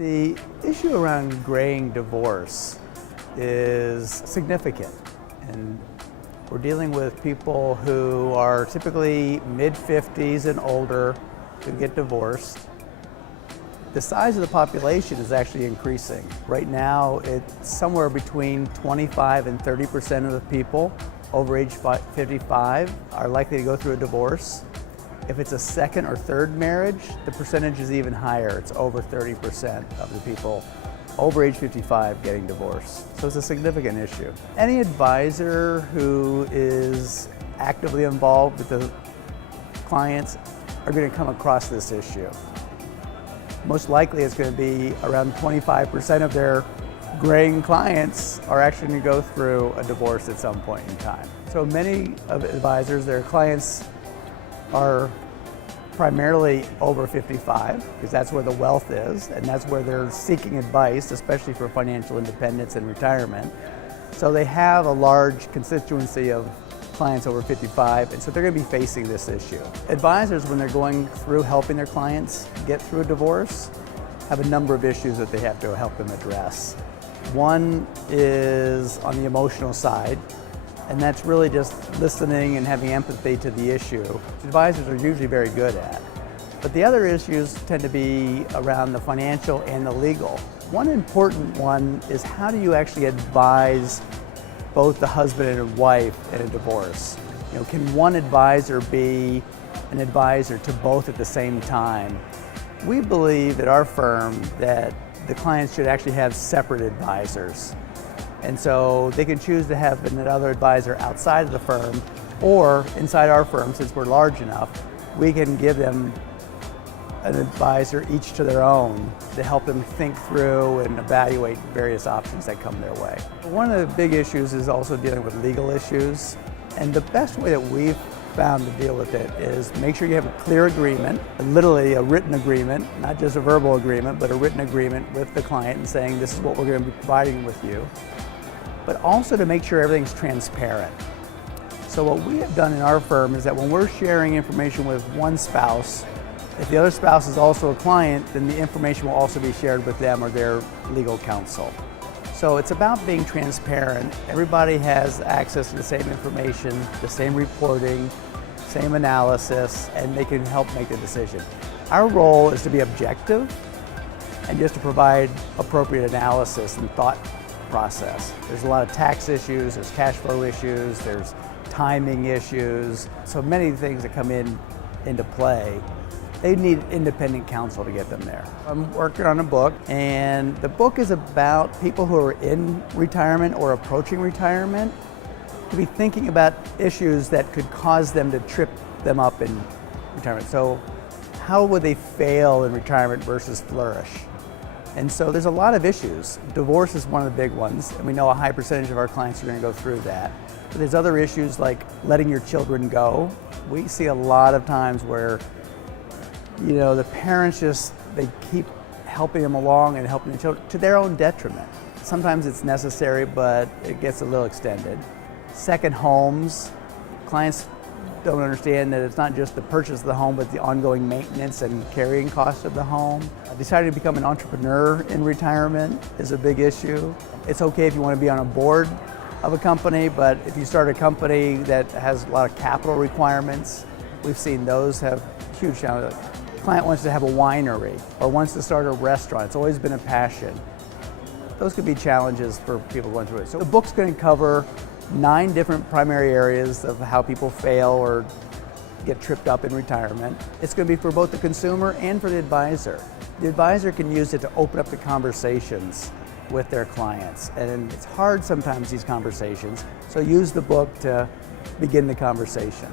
The issue around graying divorce is significant, and we're dealing with people who are typically mid-50s and older who get divorced. The size of the population is actually increasing. Right now, it's somewhere between 25 and 30% of the people over age 55 are likely to go through a divorce. If it's a second or third marriage, the percentage is even higher. It's over 30% of the people over age 55 getting divorced. So it's a significant issue. Any advisor who is actively involved with the clients are going to come across this issue. Most likely it's going to be around 25% of their graying clients are actually going to go through a divorce at some point in time. So many of advisors, their clients are primarily over 55 because that's where the wealth is and that's where they're seeking advice, especially for financial independence and retirement. So they have a large constituency of clients over 55, and so they're going to be facing this issue. Advisors, when they're going through helping their clients get through a divorce, have a number of issues that they have to help them address. One is on the emotional side, and that's really just listening and having empathy to the issue, which advisors are usually very good at. But the other issues tend to be around the financial and the legal. One important one is, how do you actually advise both the husband and wife in a divorce? Can one advisor be an advisor to both at the same time? We believe at our firm that the clients should actually have separate advisors. And so they can choose to have another advisor outside of the firm, or inside our firm, since we're large enough, we can give them an advisor each to their own to help them think through and evaluate various options that come their way. One of the big issues is also dealing with legal issues. And the best way that we've found to deal with it is make sure you have a clear agreement, literally a written agreement, not just a verbal agreement, but a written agreement with the client and saying this is what we're going to be providing with you. But also to make sure everything's transparent. So what we have done in our firm is that when we're sharing information with one spouse, if the other spouse is also a client, then the information will also be shared with them or their legal counsel. So it's about being transparent. Everybody has access to the same information, the same reporting, same analysis, and they can help make the decision. Our role is to be objective and just to provide appropriate analysis and thought process. There's a lot of tax issues, there's cash flow issues, there's timing issues, so many things that come into play. They need independent counsel to get them there. I'm working on a book, and the book is about people who are in retirement or approaching retirement to be thinking about issues that could cause them to trip them up in retirement. So how would they fail in retirement versus flourish? And so there's a lot of issues. Divorce is one of the big ones, and we know a high percentage of our clients are going to go through that. But there's other issues like letting your children go. We see a lot of times where the parents they keep helping them along and helping the children to their own detriment. Sometimes it's necessary, but it gets a little extended. Second homes, clients don't understand that it's not just the purchase of the home, but the ongoing maintenance and carrying cost of the home. Deciding to become an entrepreneur in retirement is a big issue. It's okay if you want to be on a board of a company, but if you start a company that has a lot of capital requirements, we've seen those have huge challenges. Client wants to have a winery or wants to start a restaurant. It's always been a passion. Those could be challenges for people going through it. So the book's going to cover 9 different primary areas of how people fail or get tripped up in retirement. It's going to be for both the consumer and for the advisor. The advisor can use it to open up the conversations with their clients. And it's hard sometimes, these conversations, so use the book to begin the conversation.